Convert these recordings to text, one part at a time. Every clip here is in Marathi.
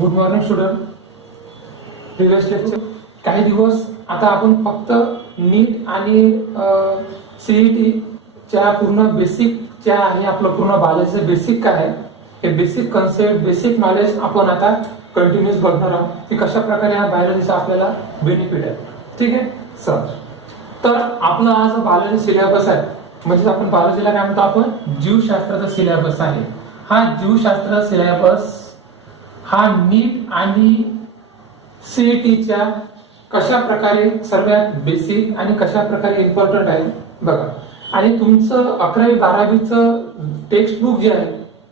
Good morning student. Previous lecture काही दिवस आता आपण फक्त नीट आणि सीईटी च्या पूर्ण बेसिक च्या आहे आपलं पूर्ण बायोलॉजीचं बेसिक काय आहे हे बेसिक कन्सेप्ट बेसिक नॉलेज आपण आता कंटिन्यूस बघणार आहोत की कशा प्रकारे हा बायोलॉजीचा आपल्याला बेनिफिट आहे. ठीक आहे सर. तर आपला हा जो बायोलॉजी सिलेबस आहे म्हणजे आपण बायोलॉजीला काय म्हणतो आपण जीवशास्त्राचा सिलेबस आहे. हा जीवशास्त्र सिलेबस हा नीट आणि सीईटीच्या कशा प्रकारे सर्वात बेसिक आणि कशा प्रकारे इम्पॉर्टंट आहे बघा. आणि तुमचं 11वी-12वीचं टेक्स्ट बुक जे आहे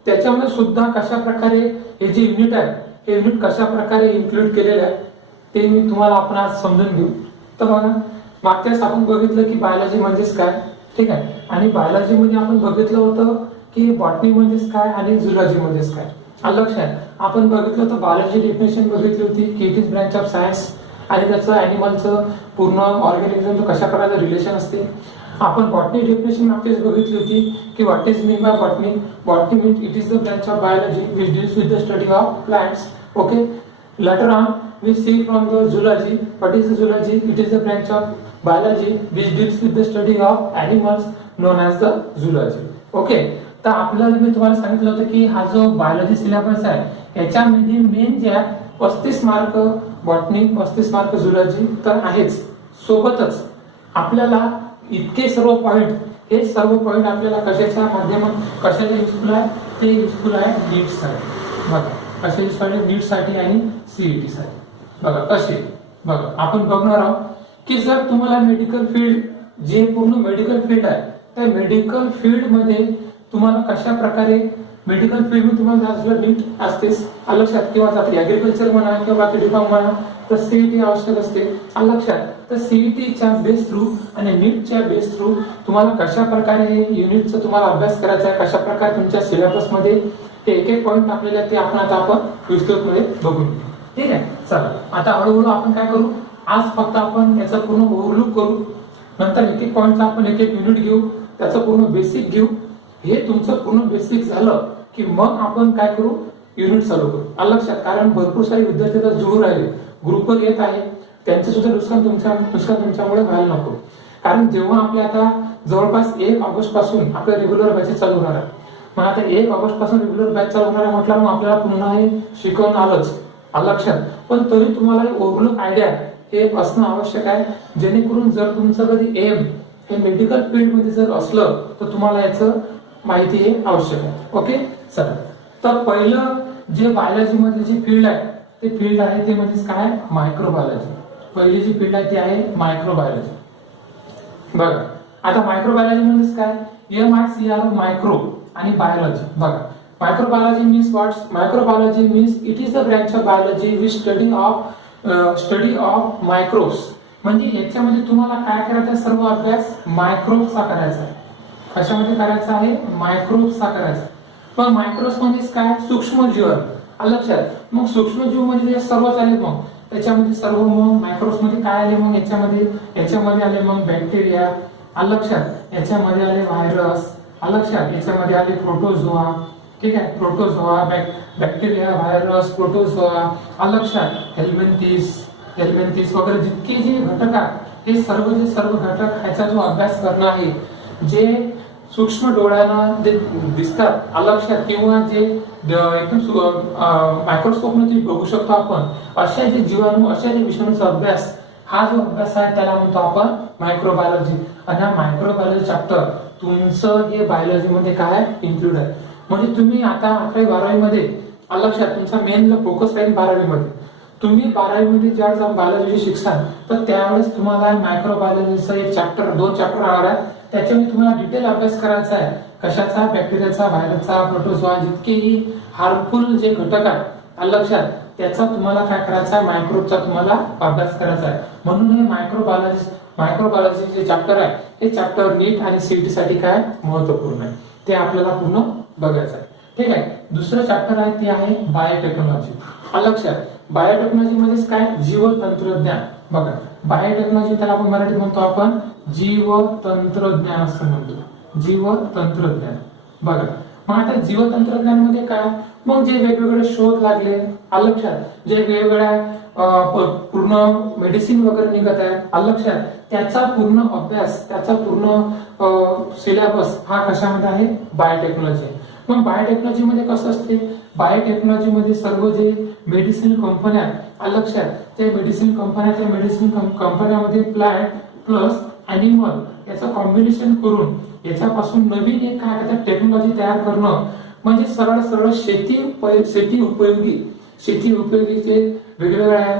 त्याच्यामध्ये सुद्धा कशा प्रकारे हे जे युनिट आहे हे युनिट कशा प्रकारे इन्क्लूड केलेले आहे ते मी तुम्हाला आपण आज समजून घेऊ. तर बघा मागच्याच आपण बघितलं की बायोलॉजी म्हणजेच काय. ठीक आहे. आणि बायोलॉजी मध्ये आपण बघितलं होतं की बॉटनी म्हणजेच काय आणि झुलॉजी म्हणजेच काय. लक्षात आपण बघितलं होतं बायोलॉजी डेफिनेशन बघितली होती की it is branch of science आणि त्याचं अॅनिमलचं पूर्ण ऑर्गॅनिझमचं कशा प्रकारचं रिलेशन असते. आपण बॉटनी डेफिनेशन मागेच बघितली होती की what is mean by botany. Botany means it is the branch of biology which deals with the study of plants. Okay. Later on we see from the zoology. What is the zoology? It is the branch of biology which deals with the study of animals known as the zoology. Okay. तर आपल्याला मी तुम्हाला सांगितलं होतं की हा जो बायोलॉजी सिलेबस आहे याच्यामध्ये मेन जे आहे 35 मार्क बॉटनी 35 मार्क झुलॉजी तर आहेच. सोबतच आपल्याला इतके सर्व पॉइंट हे सर्व पॉइंट आपल्याला कशाच्या माध्यमात कशाला युजफुल आहे ते युजफुल आहे नीट साठी. बघा कशा युजफुल आहे नीट साठी आणि सीईटी साठी. बघा कसे बघा आपण बघणार आहोत की जर तुम्हाला मेडिकल फील्ड जे पूर्ण मेडिकल फील्ड आहे त्या मेडिकल फील्ड मध्ये तुम्हाला कशा प्रकारे मेडिकल फील्ड मध्ये तुम्हाला असलं नीट असतेच लक्षात किंवा आपली ऍग्रिकल्चर म्हणा किंवा बाकी डिपार्टमेंट म्हणा तर सीईटी आवश्यक असते लक्षात. तर सीईटीच्या बेस थ्रू आणि नीटच्या बेस थ्रू तुम्हाला कशा प्रकारे हे युनिटचा तुम्हाला अभ्यास करायचा आहे कशा प्रकारे तुमच्या सिलेबस मध्ये ते एक एक पॉईंट टाकलेले ते आपण विस्तृत मध्ये बघून घेऊ. ठीक आहे. चला आता हळूहळू आपण काय करू आज फक्त आपण याचा पूर्ण ओव्हरलुक करू. नंतर एक एक पॉईंटचा आपण एक एक युनिट घेऊ त्याचं पूर्ण बेसिक घेऊ. हे तुमचं पूर्ण बेसिक झालं की मग आपण काय करू युनिट चालू करू लक्षात. कारण भरपूर सारे विद्यार्थी आता जुळून राहिले ग्रुपवर येत आहे त्यांचं सुद्धा नुकसान तुमच्यामुळे व्हायला नको. कारण जेव्हा आपले आता जवळपास 1 ऑगस्ट पासून आपल्या रेग्युलर बॅचेस चालू होणार आहे. मग आता 1 ऑगस्ट पासून रेग्युलर बॅच चालू होणार आहे म्हटलं मग आपल्याला पुन्हा हे शिकवणं आलंच लक्षात. पण तरी तुम्हाला ओव्हरऑल आयडिया हे असणं आवश्यक आहे जेणेकरून जर तुमचं कधी एम हे मेडिकल फील्ड मध्ये जर असलं तर तुम्हाला याचं माहिती हे आवश्यक आहे. ओके. चला तर पहिलं जे बायोलॉजी मधली जी फील्ड आहे ते फील्ड आहे ते म्हणजे काय मायक्रोबायोलॉजी. पहिली जी फील्ड आहे ती आहे मायक्रोबायोलॉजी. बघा आता मायक्रोबायोलॉजी म्हणजे काय MICRO मायक्रो आणि बायोलॉजी. बघा microbiology means what? Microbiology means it is the branch of biology which study of microbes. म्हणजे याच्यामध्ये तुम्हाला काय करायचं आहे सर्व अभ्यास मायक्रोब्सचा करायचा आहे. कशामध्ये करायचा आहे मायक्रोब्सचा करायचा. पण मायक्रोब्स म्हणजे काय सूक्ष्मजीव लक्षात. मग सूक्ष्मजीव म्हणजे सर्व आले मग त्याच्यामध्ये सर्व मग मायक्रोब्स मध्ये काय आले मग याच्यामध्ये आले मग बॅक्टेरिया लक्षात. याच्यामध्ये आले व्हायरस लक्षात. याच्यामध्ये आले प्रोटोझोआ. ठीक आहे. प्रोटोझोआ बॅक्टेरिया व्हायरस प्रोटोझोआ लक्षात. हेल्मेंथिस वगैरे जितके जे घटक आहेत हे सर्व घटक ह्याचा जो अभ्यास करणं आहे जे सूक्ष्म डोळ्यानं जे दिसतात लक्षात किंवा जे एकदम मायक्रोस्कोप मध्ये बघू शकतो आपण अशा जे जीवाणू अशा जे विषाणूचा अभ्यास हा जो अभ्यास आहे त्याला म्हणतो आपण मायक्रोबायोलॉजी. आणि हा मायक्रोबायोलॉजी चॅप्टर तुमचं हे बायोलॉजी मध्ये काय इन्क्लूड आहे. म्हणजे तुम्ही आता 11वी-12वी मध्ये लक्षात तुमचा मेन फोकस राहील 12वी मध्ये. तुम्ही 12वी मध्ये ज्यावेळेस बायोलॉजी शिकसाल तर त्यावेळेस तुम्हाला मायक्रोबायोलॉजीचा एक चॅप्टर 2 चॅप्टर राहणार आहे. त्याच्यामध्ये तुम्हाला डिटेल अभ्यास करायचा आहे कशाचा बॅक्टेरियाचा व्हायरसचा प्रोटोझोआ जितकेही हार्मफुल जे घटक आहेत लक्षात त्याचा तुम्हाला काय करायचा आहे मायक्रोबचा तुम्हाला अभ्यास करायचा आहे. म्हणून हे मायक्रोबायोलॉजी जे चॅप्टर आहे हे चॅप्टर नीट आणि सीईटी साठी काय महत्वपूर्ण आहे ते आपल्याला पूर्ण बघायचं आहे. ठीक आहे. दुसरं चॅप्टर आहे ते आहे बायोटेक्नॉलॉजी लक्षात. बायोटेक्नॉलॉजी म्हणजे काय जीवतंत्रज्ञान. बघा बायोटेक्नॉलॉजी त्याला आपण मराठीत म्हणतो आपण जीवतंत्रज्ञान असं म्हणतो जीवतंत्रज्ञान. बघा मग आता जीवतंत्रज्ञानमध्ये काय, मग जे वेगवेगळे शोध लागले लक्षात, जे वेगवेगळ्या पूर्ण मेडिसिन वगैरे निघत आहे लक्षात, त्याचा पूर्ण अभ्यास, त्याचा पूर्ण सिलेबस हा कशामध्ये आहे, बायोटेक्नॉलॉजी. मग बायोटेक्नॉलॉजी मध्ये कसं असते, बायोटेक्नॉलॉजी मध्ये सर्व जे मेडिसिन कंपन्या लक्षात, त्या मेडिसिन कंपन्यामध्ये प्लांट प्लस अॅनिमल याचं कॉम्बिनेशन करून याच्यापासून नवीन एक काय करतात टेक्नॉलॉजी तयार करणं, म्हणजे सरळ सरळ शेती उपयोगीचे वेगवेगळ्या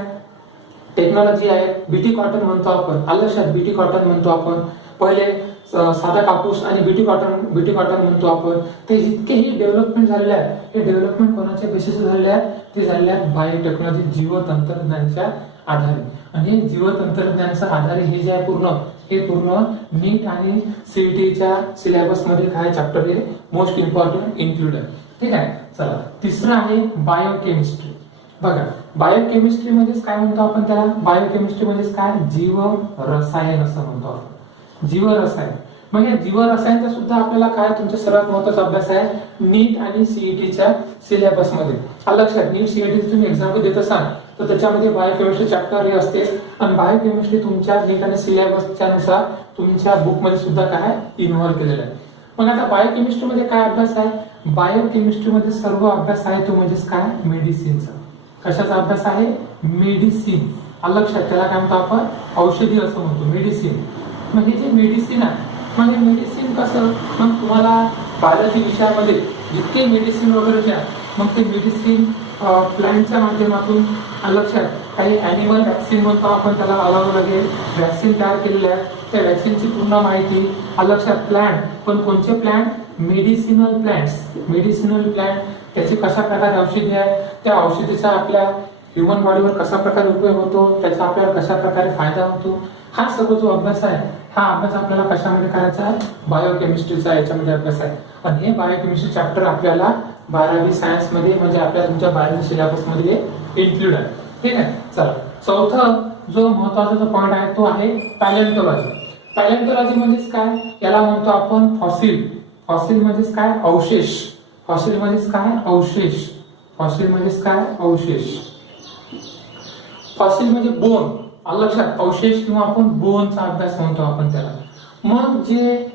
टेक्नॉलॉजी आहे. बीटी कॉटन म्हणतो आपण लक्षात, बीटी कॉटन म्हणतो आपण, पहिले साधा कापूस आणि बीटी कॉटन म्हणतो आपण. ते जितकेही डेव्हलपमेंट झालेले आहे, हे डेव्हलपमेंट कोणाच्या बेसिस झालेले आहे, ते झालेले आहेत बायोटेक्नॉलॉजी, जीवतंत्रज्ञानाच्या आधारे. आणि हे जीवतंत्रज्ञानाच्या आधारे हे जे आहे पूर्ण नीट आणि सीईटीच्या सिलेबस मध्ये काय चॅप्टर हे मोस्ट इम्पॉर्टंट इन्क्लूड आहे. ठीक आहे, चला तिसरं आहे बायोकेमिस्ट्री. बघा बायोकेमिस्ट्री म्हणजेच काय म्हणतो आपण त्याला, बायोकेमिस्ट्री म्हणजेच काय, जीव रसायन असं म्हणतो आपण, जीवरसायन. मग या जीवरसायनचा सुद्धा आपल्याला काय तुमचा सर्वात महत्त्वाचा अभ्यास आहे नीट आणि सीईटीच्या सिलेबस मध्ये. लक्षात, नीट सीईटी तुम्ही एक्झाम देत असाल तर त्याच्यामध्ये बायोकेमिस्ट्री चॅप्टर हे असते, आणि बायोकेमिस्ट्री तुमच्या नीट आणि सिलेबसच्या नुसार तुमच्या बुक मध्ये सुद्धा काय इन्व्हॉल्व केलेलं आहे. मग आता बायोकेमिस्ट्री मध्ये काय अभ्यास आहे, बायोकेमिस्ट्री मध्ये सर्व अभ्यास आहे तो म्हणजेच काय, मेडिसिनचा. कशाचा अभ्यास आहे, मेडिसिन. लक्षात, त्याला काय म्हणतो आपण, औषधी असं म्हणतो, मेडिसिन. मग हे जे मेडिसिन आहे, मग हे मेडिसिन कसं, मग तुम्हाला बायोलॉजी विषयामध्ये जितके मेडिसिन वगैरे द्या, मग ते मेडिसिन प्लांटच्या माध्यमातून लक्षात, काही अॅनिमल वॅक्सिन म्हणतो आपण त्याला, अलग लागेल वॅक्सिन तयार केलेले आहे, त्या वॅक्सिनची पूर्ण माहिती लक्षात. प्लांट पण कोणते प्लांट, मेडिसिनल प्लांट, त्याची कशा प्रकारे औषधी आहे, त्या औषधीचा आपल्या ह्युमन बॉडीवर कशा प्रकारे उपयोग होतो, त्याचा आपल्याला कशा प्रकारे फायदा होतो, हा सर्व जो अभ्यास आहे, हा अभ्यास आपल्याला कशामध्ये करायचा आहे, बायोकेमिस्ट्रीचा याच्यामध्ये अभ्यास आहे. आणि हे बायोकेमिस्ट्री चॅप्टर आपल्याला 12वी सायन्स मध्ये म्हणजे आपल्या तुमच्या बायोलॉजी सिलेबस मध्ये इन्क्लूड आहे. ठीक आहे, चला चौथा जो महत्वाचा जो पॉइंट आहे तो आहे पॅलेंटोलॉजी. पॅलेंटोलॉजी म्हणजेच काय, याला म्हणतो आपण फॉसिल. फॉसिल म्हणजेच काय, अवशेष. फॉसिल म्हणजेच काय, अवशेष. फॉसिल म्हणजेच काय, अवशेष. फॉसिल म्हणजे बोन लक्षात, अवशेष किंवा आपण बोनचा अभ्यास म्हणतो आपण त्याला. मग जे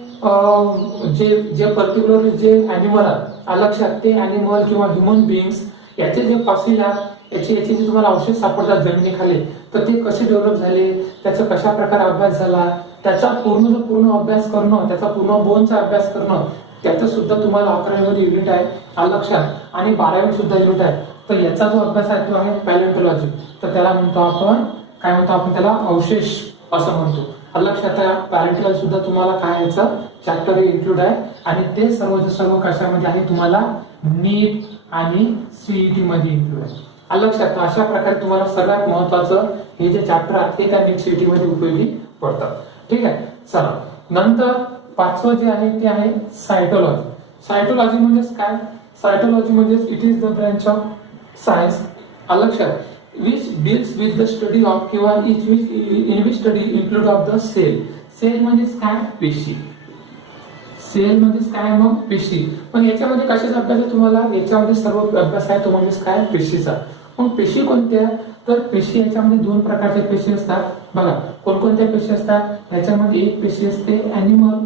पर्टिक्युलर जे अॅनिमल आहे लक्षात, ते अॅनिमल किंवा ह्युमन बिंग्स याचे जे फॉसिल आहेत, याचे जे तुम्हाला अवशेष सापडतात जमिनीखाली, तर ते कसे डेव्हलप झाले, त्याचा कशा प्रकारे अभ्यास झाला, त्याचा पूर्ण अभ्यास करणं, त्याचा पूर्ण बोनचा अभ्यास करणं, त्याचा सुद्धा तुम्हाला 11वी मध्ये युनिट आहे लक्षात, आणि 12वी सुद्धा युनिट आहे. तर याचा जो अभ्यास आहे तो आहे पॅलेंटोलॉजी. तर त्याला म्हणतो आपण काय म्हणतो, आपण त्याला अवशेष असं म्हणतो लक्षात. पॅलेंटोलॉजी सुद्धा तुम्हाला काय याचं चॅप्टर इन्क्लूड आहे, आणि ते सर्व कशामध्ये आहे, तुम्हाला नीट आणि सीईटी मध्ये इन्क्लूड आहे लक्षात. अशा प्रकारे तुम्हाला सर्वात महत्वाचं हे जे चॅप्टर आहेत ते त्या नीट सीईटी मध्ये उपयोगी पडतात. ठीक आहे, चला नंतर पाचवं जे आहे ते आहे सायटोलॉजी. सायटोलॉजी म्हणजेच काय, सायटोलॉजी म्हणजेच it is the branch of science लक्षात, which deals with the study of किंवा in which study include of the cell. Cell म्हणजेच काय, पेशी. सेल म्हणजेच काय, मग पेशी. पण याच्यामध्ये कशाचा अभ्यास आहे तुम्हाला, याच्यामध्ये सर्व अभ्यास आहे तो म्हणजेच काय, पेशीचा. मग पेशी कोणत्या, तर पेशी याच्यामध्ये दोन प्रकारच्या पेशी असतात. बघा कोणकोणत्या पेशी असतात, याच्यामध्ये एक पेशी असते अॅनिमल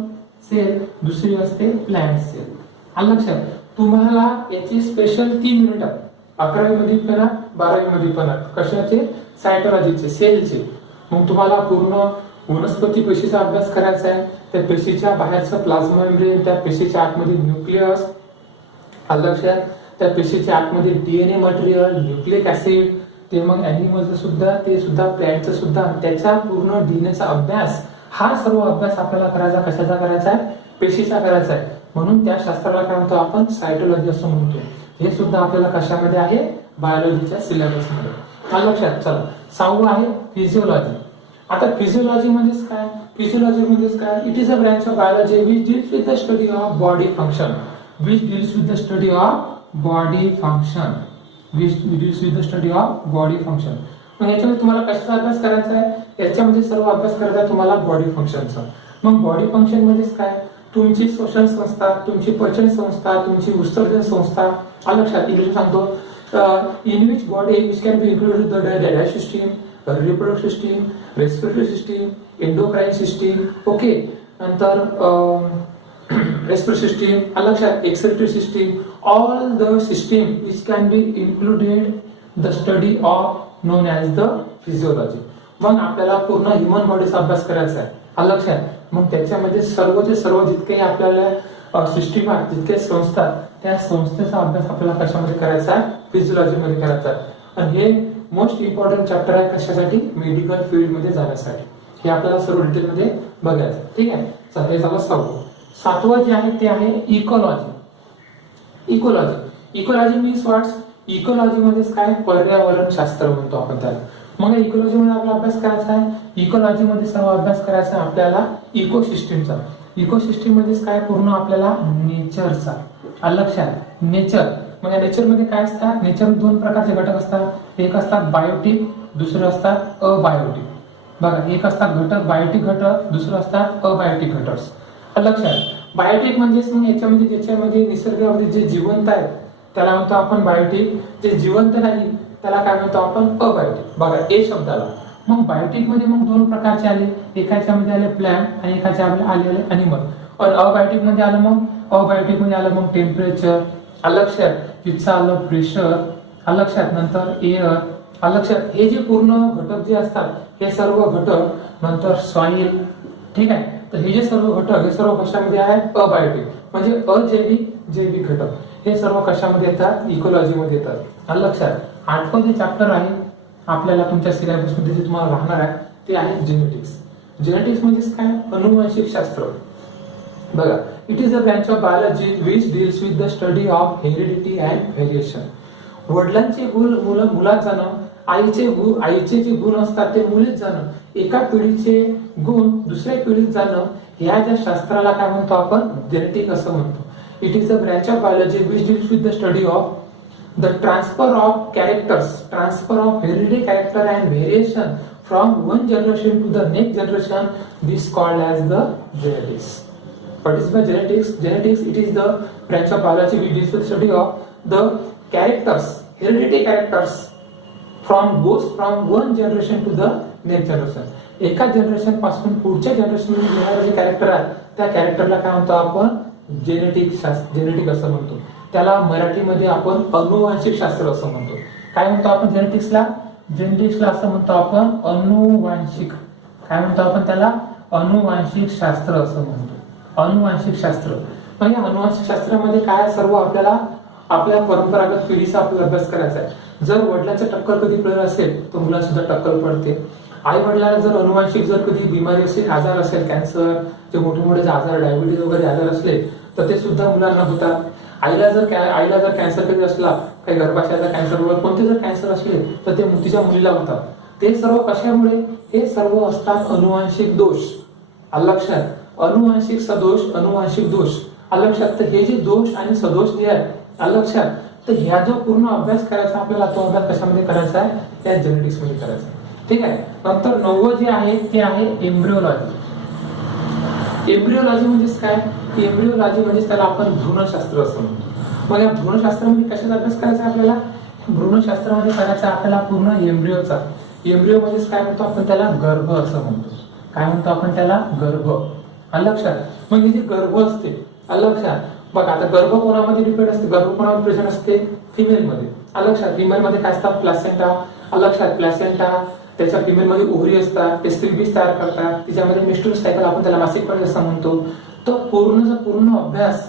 सेल, दुसरी असते प्लांट सेल लक्षात. तुम्हाला याची स्पेशल 3 युनिट 11वी मध्ये पण 12वी मध्ये पण कशाचे, सायटोलॉजीचे, सेलचे. मग तुम्हाला पूर्ण वनस्पती पेशीचा अभ्यास करायचा आहे. त्या पेशीच्या बाहेरचं प्लाझ्मा मेम्ब्रेन, त्या पेशीच्या आतमध्ये न्यूक्लियस लक्षात, त्या पेशीच्या आतमध्ये डीएनए मटेरियल, न्यूक्लिक ऍसिड, ते मग अॅनिमलचं सुद्धा, ते सुद्धा प्लॅंटचं सुद्धा, त्याचा पूर्ण डीएनएचा अभ्यास, हा सर्व अभ्यास आपल्याला करायचा, कशाचा करायचा आहे, पेशीचा करायचा आहे. म्हणून त्या शास्त्राला काय म्हणतो आपण, सायटोलॉजी असं म्हणतो. हे सुद्धा आपल्याला कशामध्ये आहे, बायोलॉजीच्या सिलेबस मध्ये लक्षात. चला 6वं आहे फिजिओलॉजी. आता फिजिओलॉजी म्हणजेच काय, फिजिओलॉजी म्हणजेच काय, it is a branch of biology which deals with the study of body function. Which deals with the study of body function. Which deals with the study of body function. मग याच्यामध्ये तुम्हाला कशाचा अभ्यास करायचा आहे, याच्यामध्ये सर्व अभ्यास करायचा आहे तुम्हाला बॉडी फंक्शनचा. मग बॉडी फंक्शन म्हणजेच काय, तुमची श्वसन संस्था, तुमची पचन संस्था, तुमची उत्सर्जन संस्था. लक्षात इंग्लिश सांगतो, in which body which can be included the digestive system, reproductive system, respiratory system, endocrine system. Okay, नंतर रेस्पिरेटरी सिस्टीम, लक्षात excretory system, all the system which can be included the study of non as the physiology. मग आपल्याला पूर्ण ह्युमन बॉडीचा अभ्यास करायचा आहे. लक्षात, मग त्याच्यामध्ये सर्वचे सर्व जितके आपल्याला सिस्टीम आहेत, जितके संस्था, त्या संस्थेचा अभ्यास आपल्याला कशामध्ये करायचा आहे, फिजिओलॉजी मध्ये करायचा आहे. आणि हे मोस्ट इम्पॉर्टंट चॅप्टर आहे कशासाठी, मेडिकल फील्ड मध्ये जाण्यासाठी. हे आपल्याला सर्व डिटेल मध्ये बघायचं. ठीक आहे, चला हे झालं 6वं. 7वं जे आहे ते आहे इकोलॉजी. इकोलॉजी मीन्स व्हॉट्स, इकोलॉजी मध्येच काय, पर्यावरण शास्त्र म्हणतो आपण त्याला. मग इकोलॉजी मध्ये आपला अभ्यास करायचा आहे. इकोलॉजी मध्ये सर्व अभ्यास करायचा आहे आपल्याला इकोसिस्टीमचा. इकोसिस्टीम मध्येच काय, पूर्ण आपल्याला नेचरचा. लक्षात, नेचर म्हणजे नेचर मध्ये काय असतात, नेचर 2 प्रकारचे घटक असतात. एक असतात बायोटिक, दुसरे असतात अबायोटिक. बघा, एक असतात घटक बायोटिक घटक, दुसरे असतात अबायोटिक घटक. लक्षात, बायोटिक म्हणजेच मग याच्यामध्ये ज्याच्यामध्ये निसर्गामध्ये जे जिवंत आहे त्याला म्हणतो आपण बायोटिक. जे जिवंत नाही त्याला काय म्हणतो आपण अबायोटिक. बघा ए शब्दाला. मग बायोटिक मध्ये मग 2 प्रकारचे आले, एकाच्यामध्ये आले प्लांट आणि एकाच्या आले अॅनिमल. आणि अबायोटिक मध्ये आलं मग टेम्परेचर. लक्षात, तिचं आलं प्रेशर. लक्षात, नंतर एअर. लक्षात, हे जे पूर्ण घटक जे असतात हे सर्व घटक, नंतर सॉइल. ठीक आहे, तर हे जे सर्व घटक हे सर्व कशामध्ये आहेत, अबायोटिक म्हणजे जैविक घटक. हे सर्व कशामध्ये येतात, इकोलॉजी मध्ये येतात. लक्षात, 8वं जे चॅप्टर आहे आपल्याला तुमच्या सिलेबस मध्ये जे तुम्हाला राहणार आहे ते आहे जेनेटिक्स. जेनेटिक्स म्हणजे काय, अनुवांशिक शास्त्र. बघा, it is a branch of biology which deals with the study of heredity and variation. वडिलांचे गुण मुलात जाणं, आईचे जे गुण असतात ते मुलीत जाणं, एका पिढीचे गुण दुसऱ्या पिढीत जाणं, ह्या ज्या शास्त्राला काय म्हणतो आपण, जेनेटिक असं म्हणतो. It is a branch of biology which deals with the study of the transfer of characters, transfer of hereditary character and variation from one generation to the next generation, this called as the genetics. What is the genetics? Genetics, it is the branch of biology which deals with the study of the characters, hereditary characters from one generation to the next generation. एका जनरेशन पासून पुढच्या जनरेशन मध्ये येणारे जे कॅरेक्टर आहे त्या कॅरेक्टरला काय म्हणतो आपण, जेनेटिक असं म्हणतो. त्याला मराठीमध्ये आपण अनुवांशिक शास्त्र असं म्हणतो. काय म्हणतो आपण जेनेटिक्सला असं म्हणतो आपण अनुवांशिक. काय म्हणतो आपण त्याला, अनुवांशिक शास्त्र असं म्हणतो. अनुवांशिक शास्त्र म्हणजे अनुवांशिक शास्त्रामध्ये काय, सर्व आपल्याला आपल्या परंपरागत पिढीचा आपल्याला अभ्यास करायचा आहे. जर वडिलांचं टक्कल कधी पडलं असेल तर मुलांना सुद्धा टक्कल पडते. आई वडिलांना जर अनुवांशिक जर कधी बिमारी असेल, आजार असेल, कॅन्सर, जे मोठे आजार, डायबिटीज वगैरे आजार असले तर ते सुद्धा मुलांना होतात. आईला जर कॅन्सर कधी असला, काही गर्भाशयाचा कॅन्सर वगैरे कोणते जर कॅन्सर असले तर ते तिच्या मुलीला होतात. ते सर्व कशामुळे, हे सर्व असतात अनुवांशिक दोष. लक्षात, अनुवांशिक सदोष, अनुवांशिक दोष. लक्षात, तर हे जे दोष आणि सदोष जे आहेत लक्षात, तर ह्या जो पूर्ण अभ्यास करायचा आपल्याला, तो अभ्यास कशामध्ये करायचा आहे, त्या जेनेटिक्स मध्ये करायचा आहे. ठीक आहे. नंतर 9वं जे आहे ते आहे एम्ब्रिओलॉजी. एम्ब्रिओलॉजी म्हणजेच काय, एम्ब्रिओलॉजी म्हणजे त्याला आपण भ्रूणशास्त्र असं म्हणतो. मग या भ्रूणशास्त्रामध्ये कशाचा अभ्यास करायचा आपल्याला, भ्रूणशास्त्रामध्ये करायचा आपल्याला पूर्ण एम्ब्रिओचा. एम्ब्रिओ म्हणजेच काय म्हणतो आपण त्याला, गर्भ असं म्हणतो. काय म्हणतो आपण त्याला, गर्भ. लक्षात, मग हे जे गर्भ असते, लक्षात बघा, आता गर्भ कोणामध्ये डिपेंड असते, गर्भ कोणामध्ये प्रेझेंट असते, फिमेल मध्ये. लक्षात, फिमेल मध्ये काय असतात, प्लॅसेंटा. लक्षात, प्लॅसेंटा, त्याच्या फिमेल मध्ये ओव्हरी असतात, ते स्त्रीबीज तयार करतात, तिच्यामध्ये मेन्स्ट्रुअल सायकल, आपण त्याला मासिक पाळी असं म्हणतो. तो पूर्ण अभ्यास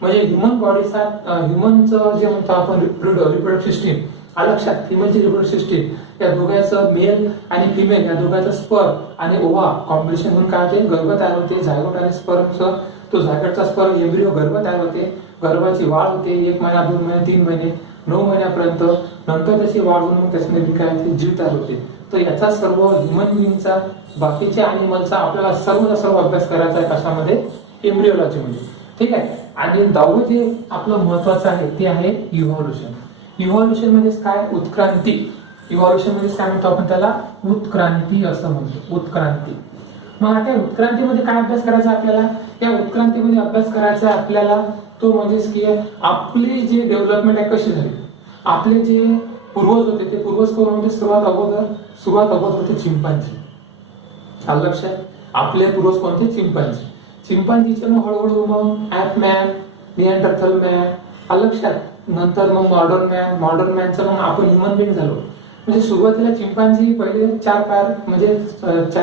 म्हणजे ह्युमन बॉडीचा, ह्युमनचं जे म्हणतो आपण रिप्रोडक्टिव्ह सिस्टीम. लक्षात, फिमेलची रिप्रोडक्टिव्ह सिस्टीम, या दोघांचं मेल आणि फिमेल या दोघांचं स्पर्म आणि ओव्हा कॉम्बिनेशन म्हणून काय होते, गर्भ तयार होते. झायगोट आणि स्पर्मचं, तो झायगोटचा स्पर्म एम्ब्रिओ गर्भ तयार होते. गर्भाची वाढ होते 1 महिना, 2 महिने, 3 महिने, 9 महिन्यापर्यंत. नंतर त्याची वाढ होऊन मग त्याच्यामध्ये काय होते, जीव तयार होते. तर याचा सर्व ह्युमन बिईंगचा, बाकीच्या अॅनिमलचा आपल्याला सर्व अभ्यास करायचा आहे कशामध्ये, एम्ब्रिओलॉजी मध्ये. ठीक आहे. आणि 10वं जे आपलं महत्वाचं आहे ते आहे इव्हॉल्युशन. इव्हॉल्युशन म्हणजे काय, उत्क्रांती. इव्हॉल्युशन म्हणजे काय म्हणतो आपण त्याला, उत्क्रांती असं म्हणतो. उत्क्रांती. मग आता उत्क्रांतीमध्ये काय अभ्यास करायचा आपल्याला? या उत्क्रांतीमध्ये अभ्यास करायचा आपल्याला तो म्हणजेच की आपली जे डेव्हलपमेंट आहे कशी झाली, आपले जे पूर्वज होते ते पूर्वज कोण होते? सुरुवात अगोदर होते चिंपांजी. आलं लक्षात? आपले पूर्वज कोणते? चिंपांजी. चिंपांजीचे मग हळूहळू मग ॲपमॅन, निअँडरथल मॅन, आलं लक्षात? नंतर मग मॉडर्न मॅनचं मग आपण ह्युमन बिंग झालो. म्हणजे सुरुवातीला चिंपांजी पहिले 4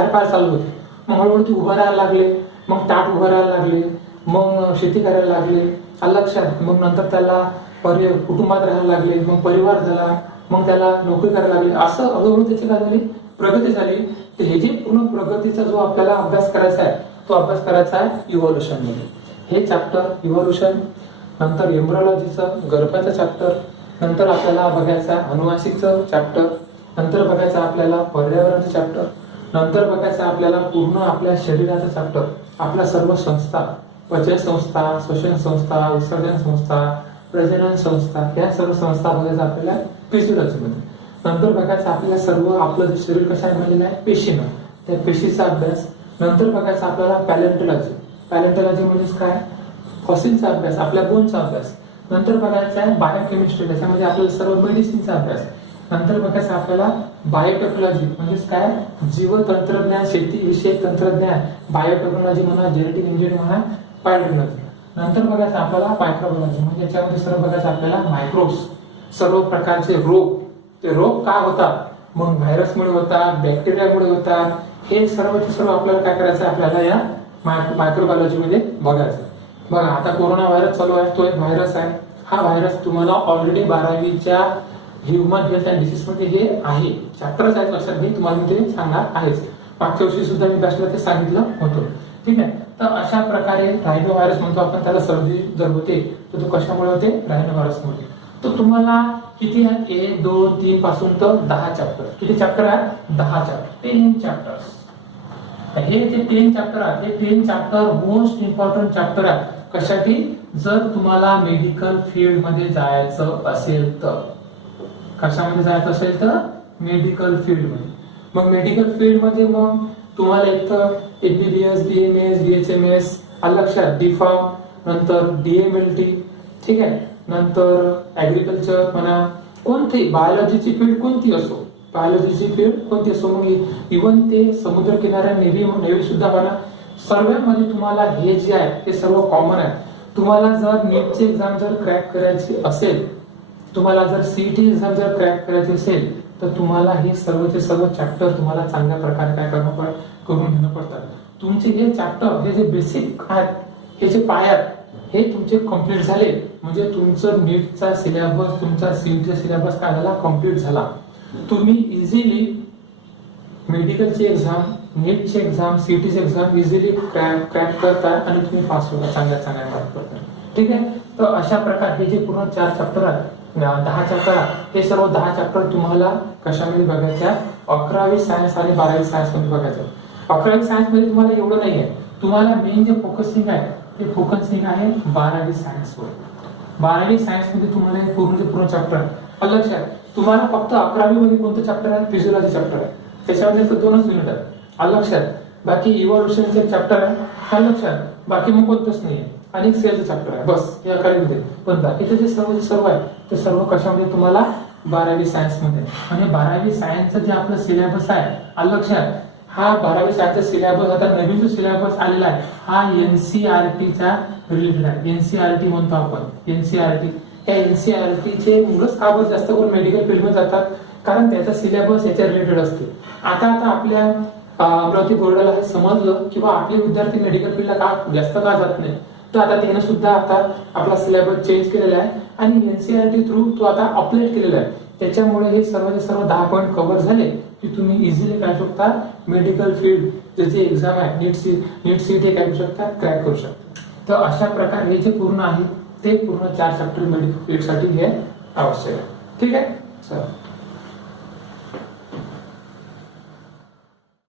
पाय चालू होते, मग हळूहळू ते उभं राहायला लागले, मग ताट उभं राहायला लागले, मग शेती करायला लागले, आलं लक्षात? मग नंतर त्याला कुटुंबात राहायला लागले, मग परिवार झाला, मग त्याला नोकरी करायला लागली. असं हळूहळू त्याची काय झाली? प्रगती झाली. तर हे जे पूर्ण प्रगतीचा जो आपल्याला अभ्यास करायचा आहे तो अभ्यास करायचा आहे इव्होल्युशन मध्ये. हे चॅप्टर इव्होल्युशन, नंतर एम्ब्रियोलॉजीचं गर्भाचं चॅप्टर, नंतर आपल्याला बघायचं आहे अनुवांशिकचं चॅप्टर, नंतर बघायचं आपल्याला पर्यावरणाचं चॅप्टर, नंतर बघायचं आपल्याला पूर्ण आपल्या शरीराचं चॅप्टर, आपल्या सर्व संस्था, पचन संस्था, श्वसन संस्था, उत्सर्जन संस्था, प्रजनन संस्था, या सर्व संस्था बघायचं आपल्याला फिजिओलॉजीमध्ये. नंतर बघायचं आपल्याला सर्व आपलं जे शरीर कशाने बनलेलं आहे? पेशीनं, त्या पेशीचा अभ्यास. नंतर बघायचं आपल्याला पॅलेंटॉलॉजी म्हणजेच काय? फॉसिलचा अभ्यास, आपल्या बोनचा अभ्यास. नंतर बघायचा आहे बायोकेमिस्ट्री, त्याच्यामध्ये आपल्याला सर्व मेडिसिनचा अभ्यास. नंतर बघायचं आपल्याला बायोटेक्नॉलॉजी म्हणजेच काय? जीवतंत्रज्ञान, शेतीविषयक तंत्रज्ञान, बायोटेक्नॉलॉजी म्हणा, जेनेटिक इंजिनिअरिंग म्हणा, बायोटेक्नॉलॉजी. नंतर बघायचं आपल्याला मायक्रोबायोलॉजी, म्हणजे याच्यामध्ये सर्व बघायचं आपल्याला मायक्रोब्स, सर्व प्रकारचे रोग, ते रोग काय होतात? मग व्हायरसमुळे होतात, बॅक्टेरियामुळे होतात, हे सर्व आपल्याला काय करायचं? आपल्याला या मायक्रोबायोलॉजी मध्ये बघायचं. बघा आता कोरोना व्हायरस चालू आहे, तो एक व्हायरस आहे. हा व्हायरस तुम्हाला ऑलरेडी 12वीच्या ह्युमन हेल्थ अँड डिसीज मध्ये हे आहे, चॅप्टरच आहे, लक्षात घे. तुम्हाला मी ते सांगणार आहेच. मागच्या वर्षी सुद्धा मी बॅचला ते सांगितलं होतं. ठीक आहे. तर अशा प्रकारे रायनो व्हायरस म्हणतो आपण त्याला, सर्दी जर होते तर तो कशामुळे होते? रायनो व्हायरसमुळे. तर तुम्हाला किती आहेत? 1, 2, 3 पासून तर 10 चॅप्टर. किती चॅप्टर आहेत? 10 चॅप्टर, 10 चॅप्टर्स. हे जे 10 चॅप्टर आहेत, हे 10 चॅप्टर मोस्ट इम्पॉर्टंट चॅप्टर आहेत. कशासाठी? जर तुम्हाला मेडिकल फील्ड मध्ये जायचं असेल तर. कशामध्ये जायचं असेल तर? मेडिकल फील्ड मध्ये. मग मेडिकल फील्ड मध्ये मग तुम्हाला एक तर एमबीबीएस, बीएमएस, बीएचएमएस, लक्षात, डीफार्म, नंतर डीएमएलटी, ठीक आहे, नंतर ऍग्रिकल्चर म्हणा, कोणती बायोलॉजीची फील्ड कोणती असो, बायोलॉजीची फील्ड कोणती असो, मग इव्हन ते समुद्र किनाऱ्या नेव्ही सुद्धा म्हणा, सर्वांमध्ये तुम्हाला हे जे आहे ते सर्व कॉमन आहे. तुम्हाला जर नीटची एक्झाम जर क्रॅक करायची असेल, तुम्हाला जर सीईटी एक्झाम जर क्रॅक करायची असेल, तर तुम्हाला हे सर्वचे सर्व चॅप्टर तुम्हाला चांगल्या प्रकारे काय करून घेणं पडतात. तुमचे हे चॅप्टर, हे जे बेसिक आहेत, हे जे पाय आहेत, हे तुमचे कम्प्लीट झाले म्हणजे तुमचं नीटचा सिलेबस, तुमचा सीईटीचा सिलेबस काय झाला? कम्प्लीट झाला. तुम्ही इझिली मेडिकलची एक्झाम, नीटची एक्झाम, सीईटीची एक्झाम इझिली क्रॅक करता आणि तुम्ही पास होता चांगल्या मार्क पडतात. ठीक आहे. तर अशा प्रकारे हे जे पूर्ण 4 चॅप्टर आहेत, 10 चॅप्टर, हे सर्व 10 चॅप्टर तुम्हाला कशामध्ये बघायचे? 11वी सायन्स आणि 12वी सायन्स मध्ये बघायचं. 11वी सायन्स मध्ये तुम्हाला एवढं नाही आहे. तुम्हाला मेन जे फोकसिंग आहे ते फोकसिंग आहे 12वी सायन्स वर. 12वी सायन्स मध्ये तुम्हाला पूर्ण चॅप्टर आहे. लक्षात, तुम्हाला फक्त 11वी मध्ये कोणतं चॅप्टर आहे? फिजिओलॉजी चॅप्टर आहे. त्याच्यामध्ये तर 2च युनिट आहेत. लक्षात, बाकी इव्हॉल्युशनचे चॅप्टर आहे. लक्षात, बाकी मग कोणतंच नाही आहे. आणि सेलचं चॅप्टर आहे बस या मध्ये. पण बाकीचे जे सर्व आहे ते सर्व कशामध्ये? तुम्हाला 12वी सायन्स मध्ये. म्हणजे 12वी सायन्सचं जे आपलं सिलेबस आहे, लक्षात, हा 12वी सायन्सचा सिलेबस आता नवीन जो सिलेबस आलेला आहे हा एनसीईआरटीचा रिलेटेड आहे. एनसीईआरटी म्हणतो आपण, एनसीईआरटी. या एनसीईआरटीचे मुलंच का बरं जास्त करून मेडिकल फील्डमध्ये जातात? कारण त्याचा सिलेबस याच्या रिलेटेड असते. आता आपल्या अमरावती बोर्डाला हे समजलं किंवा आपले विद्यार्थी मेडिकल फील्डला जास्त का जात नाही, तर आता त्याने सुद्धा आता आपला सिलेबस चेंज केलेला आहे आणि एनसीईआरटी थ्रू तो आता अपडेट केलेला आहे. त्याच्यामुळे हे सर्व 10 पॉईंट कव्हर झाले की तुम्ही इझिली काय शकता? मेडिकल फील्ड ज्याची एक्झाम आहे, नीट सीईटी काय करू शकता? क्रॅक करू शकता. तर अशा प्रकारे हे जे पूर्ण आहे ते पूर्ण 4 चॅप्टर मेडिकल फील्ड साठी हे आवश्यक आहे. ठीक आहे सर.